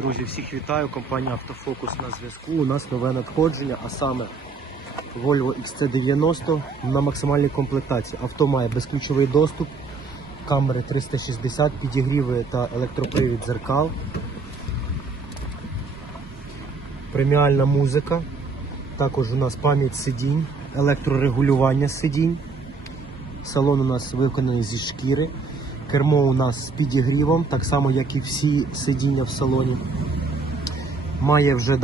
Друзі, всіх вітаю. Компанія Автофокус на зв'язку. У нас нове надходження, а саме Volvo XC90 на максимальній комплектації. Авто має безключовий доступ, камери 360, підігріви та електропривід дзеркал. Преміальна музика. Також у нас пам'ять сидінь, електрорегулювання сидінь. Салон у нас виконаний зі шкіри. Кермо у нас з підігрівом, так само як і всі сидіння в салоні. Має вже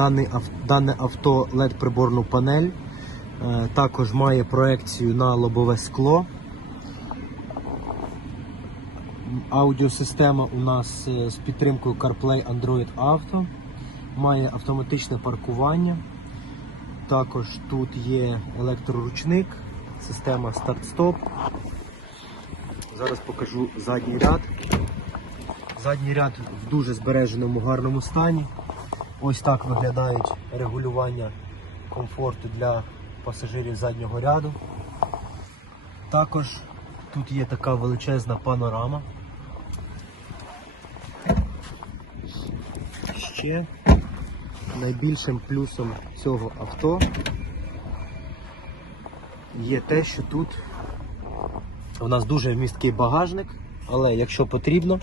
дане авто LED-приборну панель. Е, Також має проекцію на лобове скло. Аудіосистема у нас е, з підтримкою CarPlay Android Auto. Має автоматичне паркування. Також тут є електроручник, система старт-стоп. Зараз покажу задній ряд. Задній ряд в дуже збереженому гарному стані. Ось так виглядають регулювання комфорту для пасажирів заднього ряду. Також тут є така величезна панорама. Ще найбільшим плюсом цього авто є те, що тут у нас дуже місткий багажник, але якщо потрібно,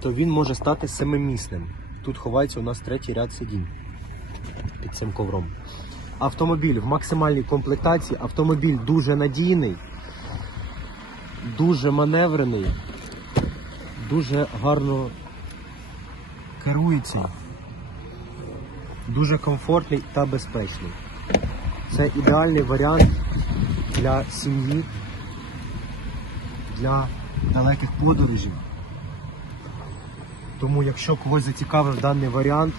то він може стати семимісним. Тут ховається у нас третій ряд сидінь під цим ковром. Автомобіль в максимальній комплектації, автомобіль дуже надійний, дуже маневрений, дуже гарно керується, дуже комфортний та безпечний. Це ідеальний варіант для сім'ї для далеких подорожів. Тому, якщо когось зацікавив даний варіант,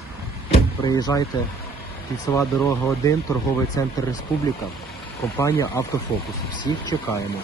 приїжджайте кільцева дорога 1, торговий центр Республіка, компанія Автофокус. Всіх чекаємо.